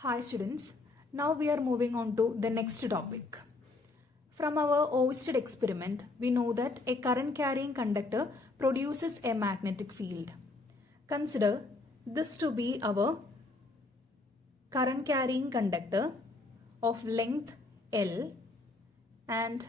Hi students, now we are moving on to the next topic. From our Oersted experiment, we know that a current carrying conductor produces a magnetic field. Consider this to be our current carrying conductor of length L and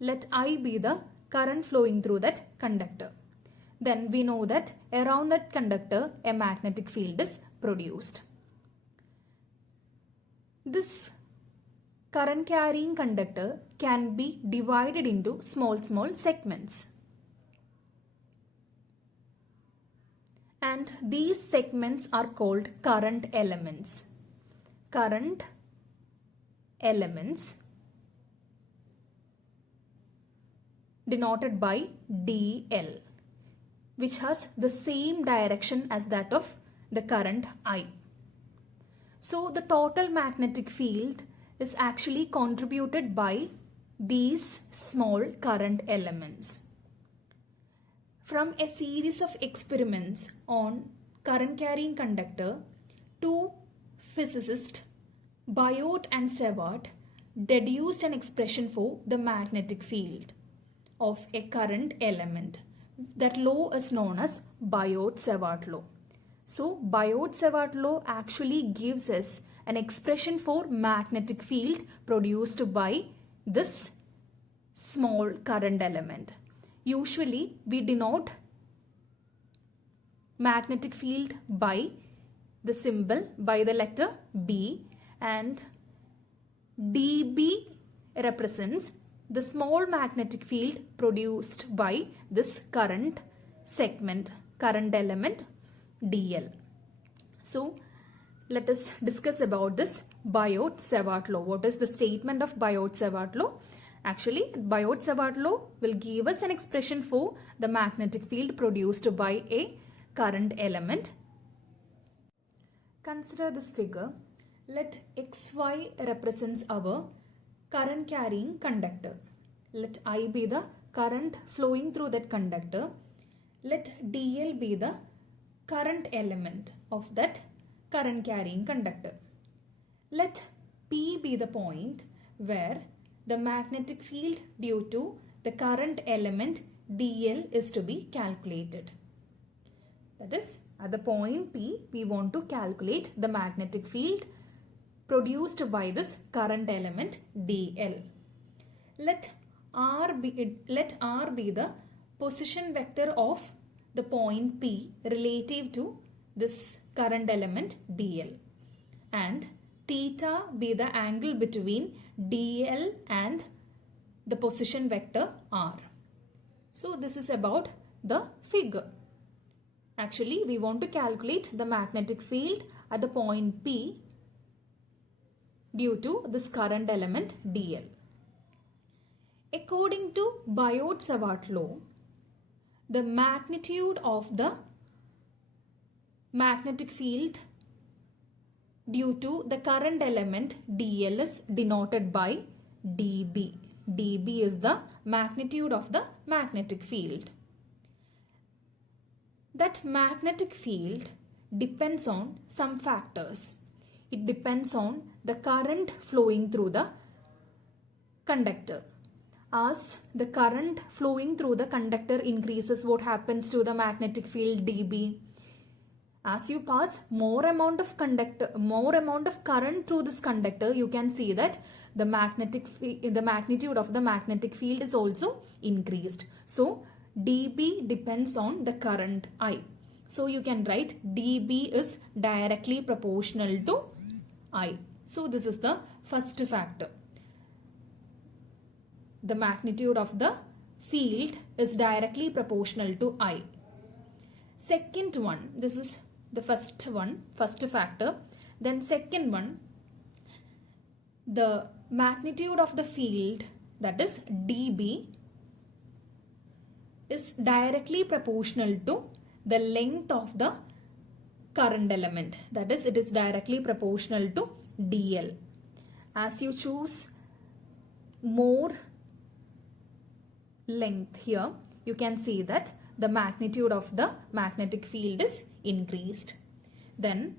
let I be the current flowing through that conductor. Then we know that around that conductor a magnetic field is produced. This current carrying conductor can be divided into small segments. And these segments are called current elements. Current elements denoted by dl, which has the same direction as that of the current I. So the total magnetic field is actually contributed by these small current elements. From a series of experiments on current carrying conductor, two physicists, Biot and Savart, deduced an expression for the magnetic field of a current element. That law is known as Biot-Savart law. So Biot-Savart law actually gives us an expression for magnetic field produced by this small current element. Usually we denote magnetic field by the symbol, by the letter B, and dB represents the small magnetic field produced by this current segment, current element dl. So let us discuss about this Biot-Savart law. What is the statement of Biot-Savart law? Actually, Biot-Savart law will give us an expression for the magnetic field produced by a current element. Consider this figure. Let xy represents our current carrying conductor. Let I be the current flowing through that conductor. Let dl be the current element of that current carrying conductor. Let P be the point where the magnetic field due to the current element dl is to be calculated. That is, at the point P, we want to calculate the magnetic field produced by this current element dl. Let R be the position vector of the point P relative to this current element dl, and theta be the angle between dl and the position vector r. So this is about the figure. Actually, we want to calculate the magnetic field at the point P due to this current element dl. According to Biot-Savart law, the magnitude of the magnetic field due to the current element dl is denoted by dB. dB is the magnitude of the magnetic field. That magnetic field depends on some factors. It depends on the current flowing through the conductor. As the current flowing through the conductor increases, what happens to the magnetic field dB? As you pass more amount of current through this conductor, you can see that the magnitude of the magnetic field is also increased. So dB depends on the current I. So you can write dB is directly proportional to I. So this is the first factor. The magnitude of the field is directly proportional to I. Second one, this is the first factor. Then second one, the magnitude of the field, that is dB, is directly proportional to the length of the current element. That is, it is directly proportional to dl. As you choose more length here, you can see that the magnitude of the magnetic field is increased. Then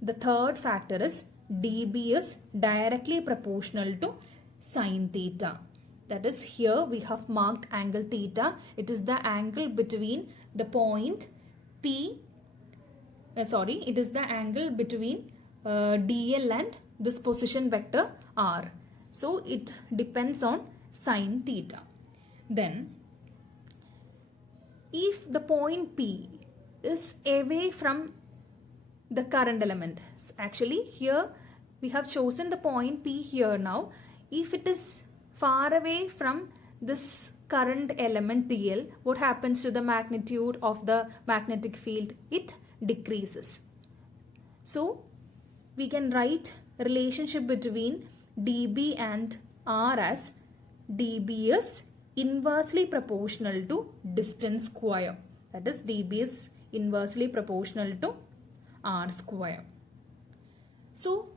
the third factor is dB is directly proportional to sine theta. That is, here we have marked angle theta. It is the angle between the point P, it is the angle between dl and this position vector r. So it depends on sine theta. Then if the point P is away from the current element, actually here we have chosen the point P here now. If it is far away from this current element dl, what happens to the magnitude of the magnetic field? It decreases. So we can write a relationship between dB and r as dB is inversely proportional to distance square. That is, dB is inversely proportional to r square. So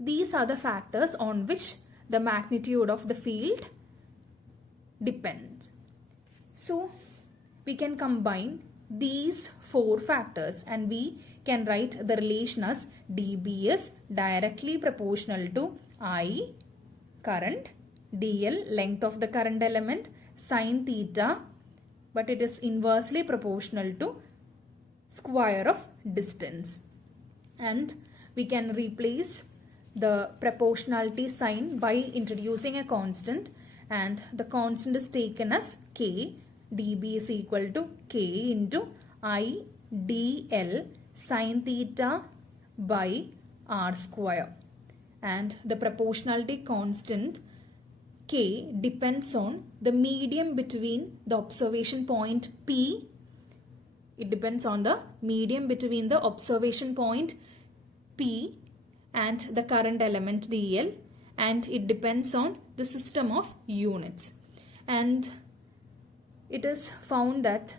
these are the factors on which the magnitude of the field depends. So we can combine these four factors and we can write the relation as dB is directly proportional to I, current, dl, length of the current element, sine theta, but it is inversely proportional to square of distance. And we can replace the proportionality sign by introducing a constant, and the constant is taken as k. dB is equal to k into I dl sine theta by r square. And the proportionality constant k depends on the medium between the observation point P. It depends on the medium between the observation point P and the current element dl, and it depends on the system of units. And it is found that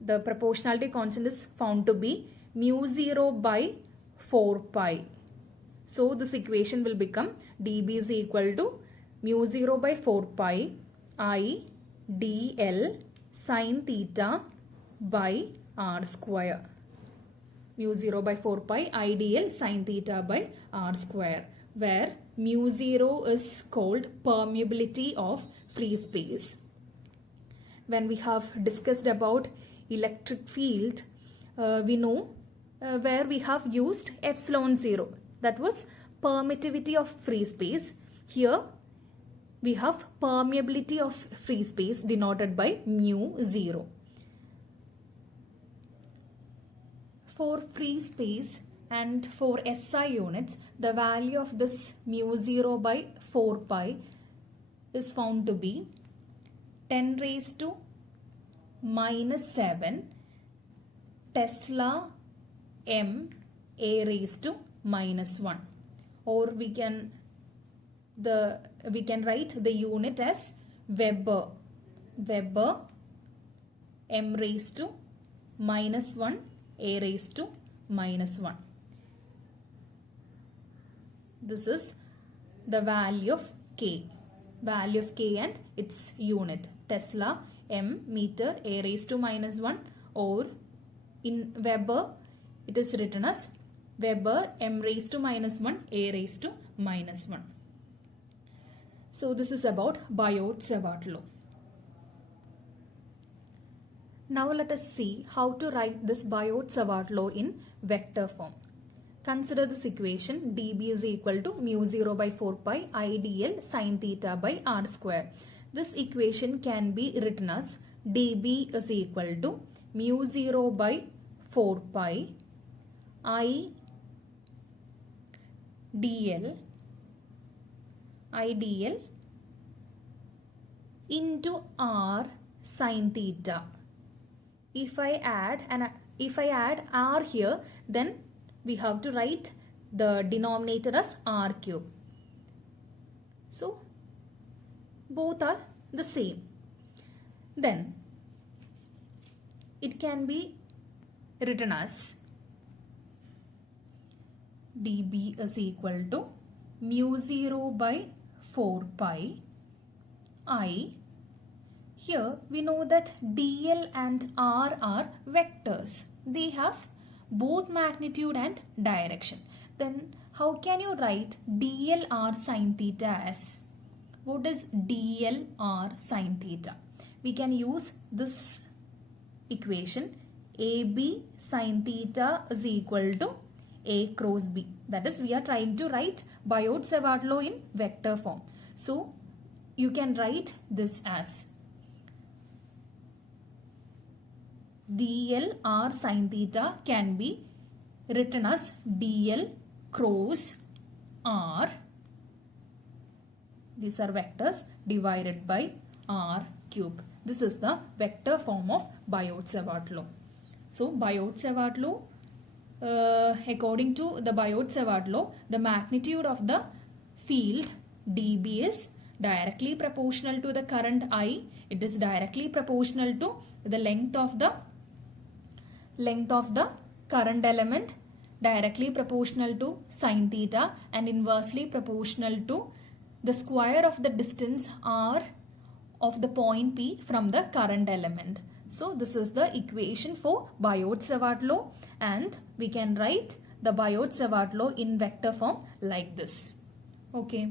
the proportionality constant is found to be mu 0 by 4 pi. So this equation will become dB is equal to mu 0 by 4 pi I dl sine theta by r square. Mu 0 by 4 pi I dl sine theta by r square, where mu 0 is called permeability of free space. When we have discussed about electric field, we know where we have used epsilon 0, that was permittivity of free space. Here we have permeability of free space denoted by mu 0. For free space and for SI units, the value of this mu 0 by 4 pi is found to be 10 raised to minus 7 Tesla m a raised to minus 1, or we can write the unit as Weber m raised to minus 1 a raised to minus 1. This is the value of k and its unit, Tesla m meter a raised to minus 1, or in Weber it is written as Weber m raised to minus 1 a raised to minus 1. So this is about Biot-Savart law. Now let us see how to write this Biot-Savart law in vector form. Consider this equation: dB is equal to mu 0 by 4 pi I dl sine theta by r square. This equation can be written as dB is equal to mu 0 by 4 pi I dl into r sine theta. If I add r here, then we have to write the denominator as r cube. So both are the same. Then it can be written as dB is equal to mu 0 by 4 pi I. Here we know that dl and r are vectors. They have both magnitude and direction. Then how can you write dl r sine theta as? What is dl r sine theta? We can use this equation, AB sine theta is equal to A cross B. That is, we are trying to write Biot-Savart law in vector form. So you can write this as dl r sine theta can be written as dl cross r, these are vectors, divided by r cube. This is the vector form of Biot-Savart law. So Biot-Savart law, according to the Biot-Savart law, the magnitude of the field dB is directly proportional to the current I. It is directly proportional to the length of the current element, directly proportional to sine theta, and inversely proportional to the square of the distance r of the point P from the current element. So this is the equation for Biot-Savart law, and we can write the Biot-Savart law in vector form like this. Okay.